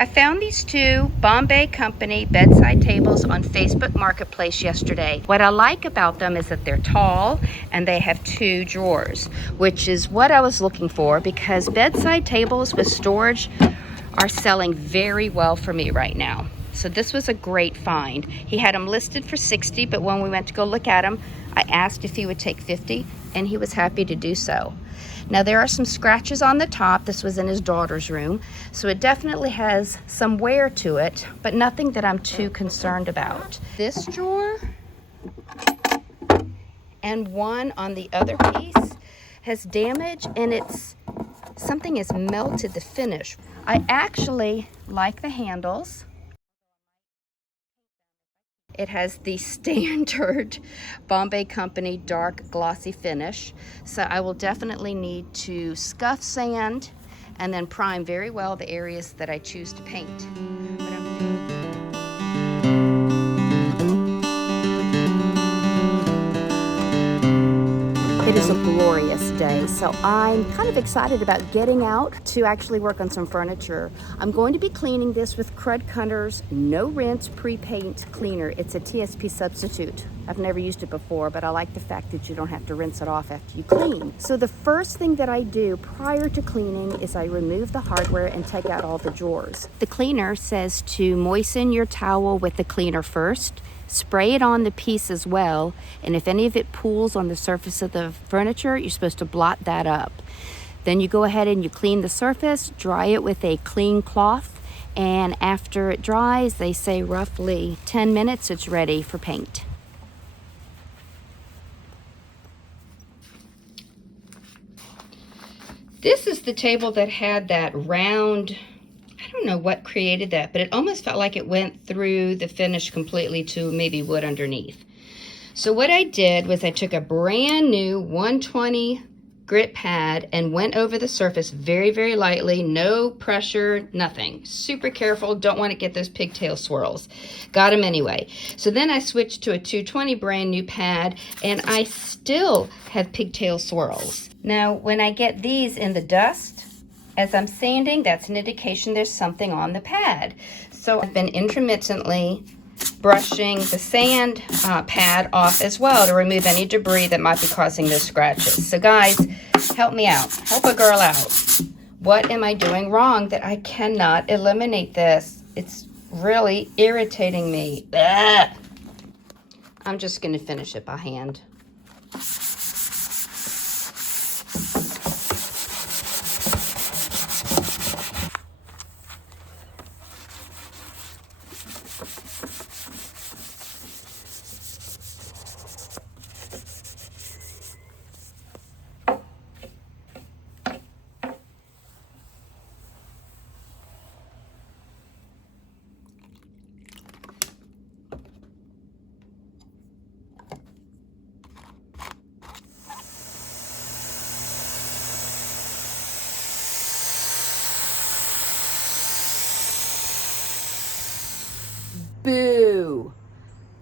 I found these two Bombay Company bedside tables on Facebook Marketplace yesterday. What I like about them is that they're tall and they have two drawers, which is what I was looking for because bedside tables with storage are selling very well for me right now. So this was a great find. He had them listed for $60, but when we went to go look at them, I asked if he would take $50, and he was happy to do so. Now there are some scratches on the top. This was in his daughter's room, so it definitely has some wear to it, but nothing that I'm too concerned about. This drawer and one on the other piece has damage, and something has melted the finish. I actually like the handles. It has the standard Bombay Company dark glossy finish, so I will definitely need to scuff sand and then prime very well the areas that I choose to paint. It is a glorious day, so I'm kind of excited about getting out to actually work on some furniture. I'm going to be cleaning this with Crud Cutter's No Rinse Pre-Paint Cleaner. It's a TSP substitute. I've never used it before, but I like the fact that you don't have to rinse it off after you clean. So the first thing that I do prior to cleaning is I remove the hardware and take out all the drawers. The cleaner says to moisten your towel with the cleaner first, spray it on the piece as well, and if any of it pools on the surface of the furniture, you're supposed to blot that up. Then you go ahead and you clean the surface, dry it with a clean cloth, and after it dries, they say roughly 10 minutes, it's ready for paint. This is the table that had that round, I don't know what created that, but it almost felt like it went through the finish completely to maybe wood underneath. So what I did was I took a brand new 120 grit pad and went over the surface very, very lightly, no pressure, nothing. Super careful, don't want to get those pigtail swirls. Got them anyway. So then I switched to a 220 brand new pad, and I still have pigtail swirls. Now, when I get these in the dust, as I'm sanding, that's an indication there's something on the pad. So I've been intermittently brushing the sand pad off as well to remove any debris that might be causing those scratches. So guys, help me out. Help a girl out. What am I doing wrong that I cannot eliminate this? It's really irritating me. Ugh. I'm just going to finish it by hand. Boo!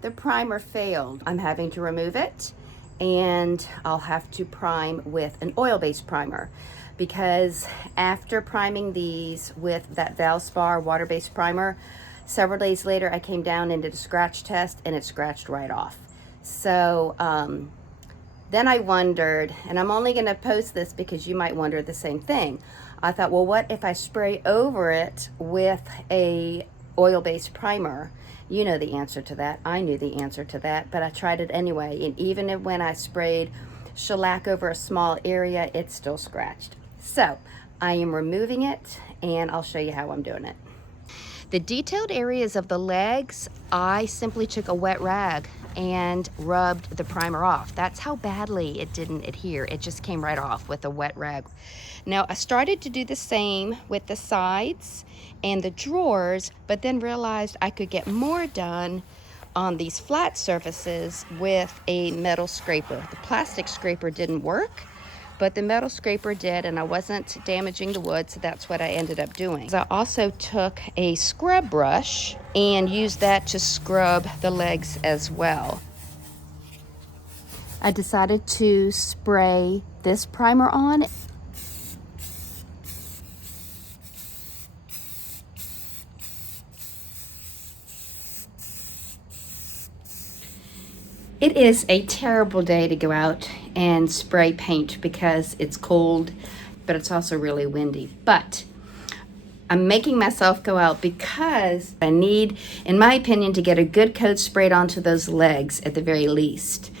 The primer failed. I'm having to remove it, and I'll have to prime with an oil-based primer, because after priming these with that Valspar water-based primer, several days later I came down and did a scratch test and it scratched right off. So then I wondered, and I'm only going to post this because you might wonder the same thing. I thought, well, what if I spray over it with a oil-based primer? You know the answer to that. I knew the answer to that, but I tried it anyway. And even when I sprayed shellac over a small area, it still scratched. So I am removing it, and I'll show you how I'm doing it. The detailed areas of the legs, I simply took a wet rag and rubbed the primer off. That's how badly it didn't adhere. It just came right off with a wet rag. Now I started to do the same with the sides and the drawers, but then realized I could get more done on these flat surfaces with a metal scraper. The plastic scraper didn't work, but the metal scraper did, and I wasn't damaging the wood, so that's what I ended up doing. I also took a scrub brush and used that to scrub the legs as well. I decided to spray this primer on. It is a terrible day to go out and spray paint because it's cold, but it's also really windy. But I'm making myself go out because I need, in my opinion, to get a good coat sprayed onto those legs at the very least.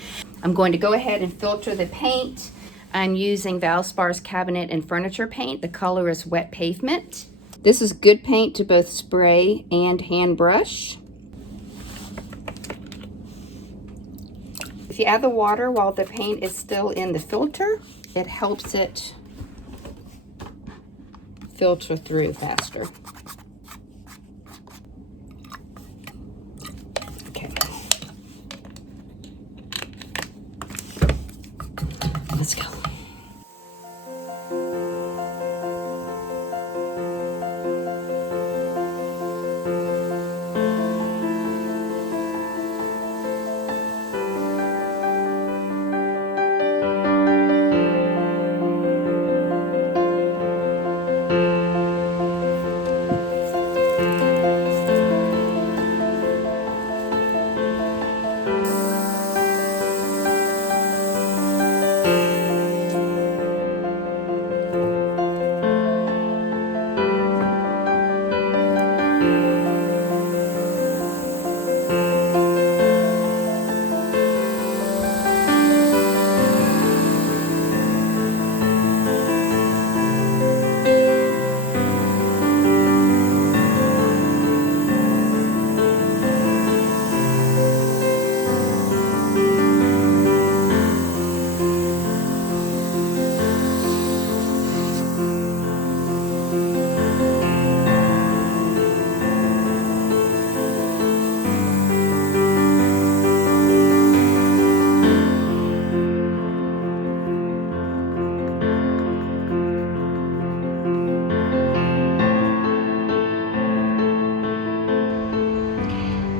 I'm going to go ahead and filter the paint. I'm using Valspar's cabinet and furniture paint. The color is Wet Pavement. This is good paint to both spray and hand brush. If you add the water while the paint is still in the filter, it helps it filter through faster. Okay. Let's go.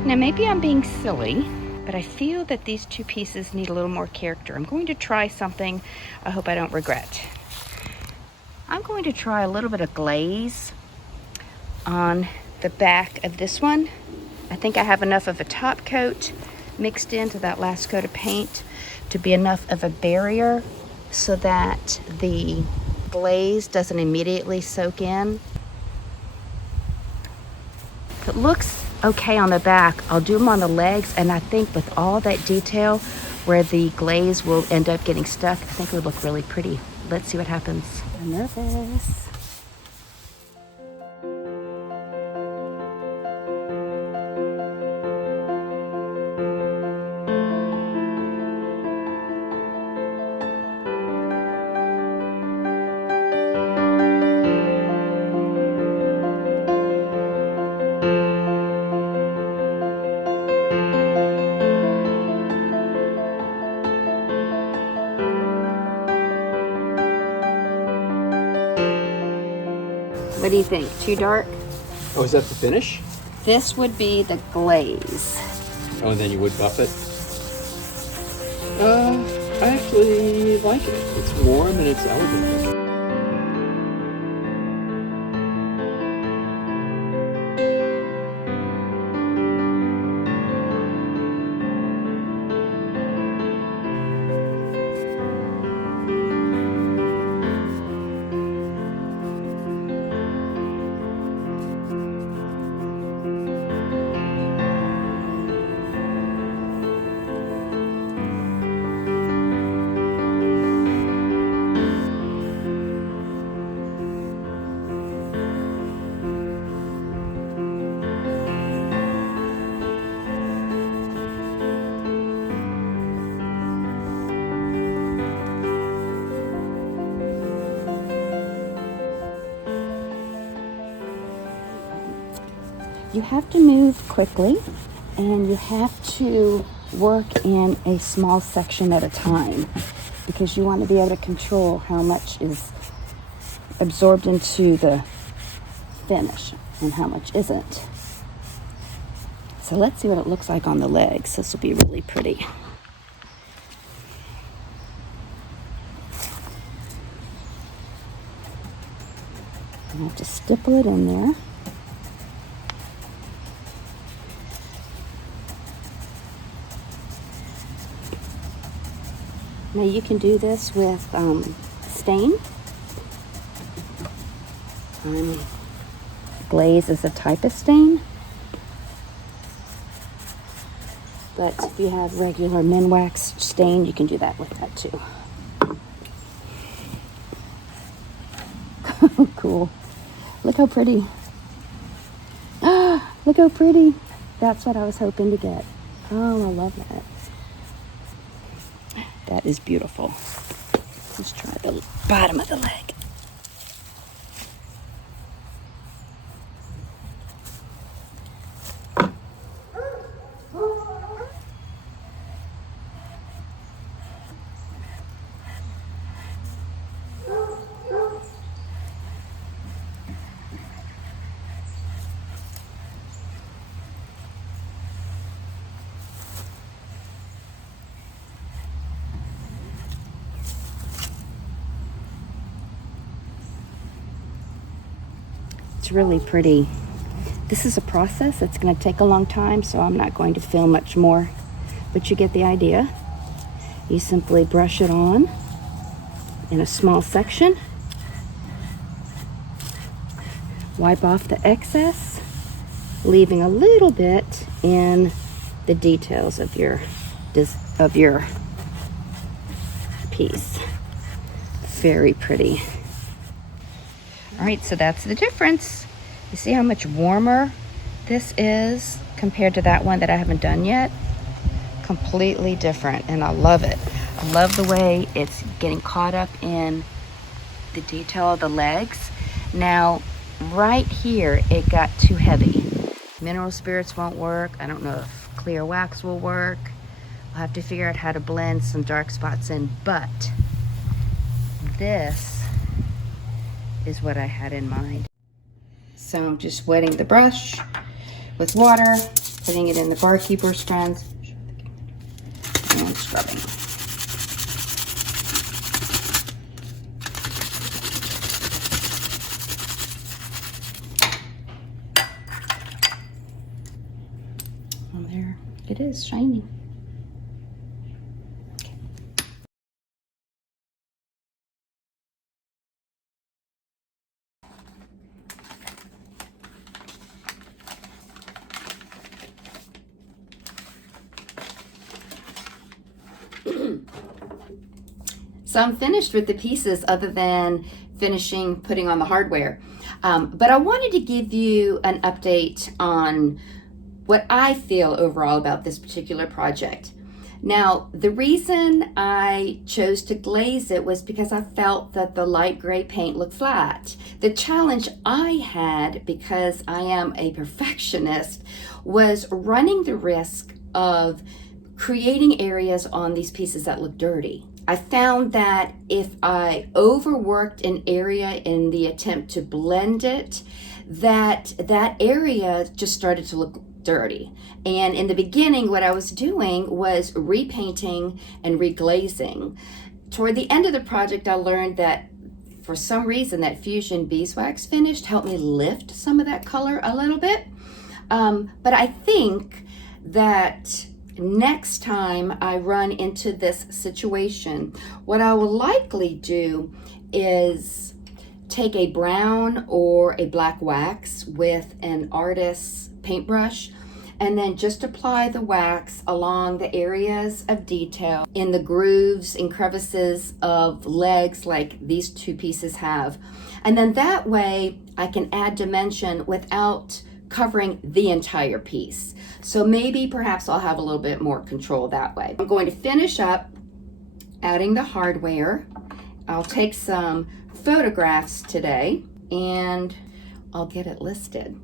Now maybe I'm being silly, but I feel that these two pieces need a little more character. I'm going to try something I hope I don't regret. I'm going to try a little bit of glaze on the back of this one. I think I have enough of a top coat mixed into that last coat of paint to be enough of a barrier so that the glaze doesn't immediately soak in. It looks okay on the back. I'll do them on the legs, and I think with all that detail where the glaze will end up getting stuck, I think it would look really pretty. Let's see what happens. I'm nervous. What do you think? Too dark? Oh, is that the finish? This would be the glaze. Oh, and then you would buff it? I actually like it. It's warm and it's elegant. You have to move quickly, and you have to work in a small section at a time because you want to be able to control how much is absorbed into the finish and how much isn't. So let's see what it looks like on the legs. This will be really pretty. I have to stipple it in there. Now you can do this with stain. Glaze is a type of stain. But if you have regular Minwax stain, you can do that with that too. Cool. Look how pretty. Ah, look how pretty. That's what I was hoping to get. Oh, I love that. That is beautiful. Let's try the bottom of the leg. It's really pretty. This is a process. It's going to take a long time, so I'm not going to film much more, but you get the idea. You simply brush it on in a small section, wipe off the excess, leaving a little bit in the details of your piece. Very pretty. All right, so that's the difference. You see how much warmer this is compared to that one that I haven't done yet? Completely different, and I love it. I love the way it's getting caught up in the detail of the legs. Now, right here, it got too heavy. Mineral spirits won't work. I don't know if clear wax will work. I'll have to figure out how to blend some dark spots in, but this is what I had in mind. So I'm just wetting the brush with water, putting it in the barkeeper strands, and scrubbing. And there it is, shiny. So I'm finished with the pieces other than finishing putting on the hardware. But I wanted to give you an update on what I feel overall about this particular project. Now, the reason I chose to glaze it was because I felt that the light gray paint looked flat. The challenge I had, because I am a perfectionist, was running the risk of creating areas on these pieces that look dirty. I found that if I overworked an area in the attempt to blend it, that area just started to look dirty. And in the beginning, what I was doing was repainting and reglazing. Toward the end of the project, I learned that for some reason that Fusion beeswax finish helped me lift some of that color a little bit. But I think that next time I run into this situation, what I will likely do is take a brown or a black wax with an artist's paintbrush and then just apply the wax along the areas of detail in the grooves and crevices of legs like these two pieces have. And then that way I can add dimension without covering the entire piece. So maybe perhaps I'll have a little bit more control that way. I'm going to finish up adding the hardware. I'll take some photographs today and I'll get it listed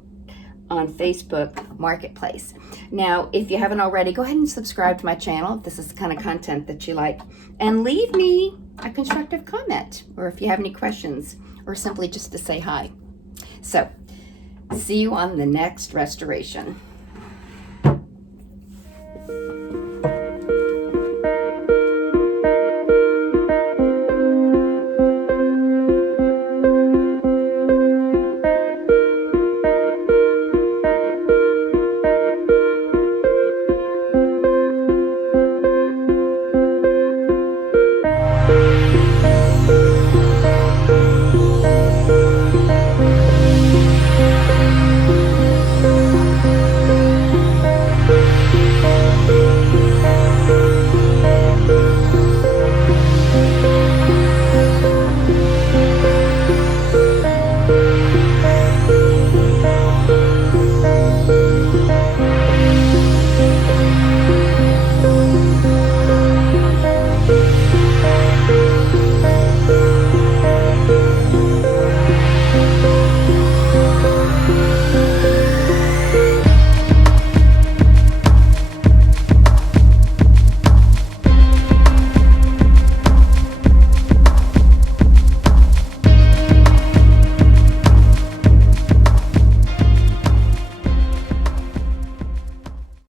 on Facebook Marketplace. Now, if you haven't already, go ahead and subscribe to my channel if this is the kind of content that you like, and leave me a constructive comment, or if you have any questions, or simply just to say hi. So, see you on the next restoration.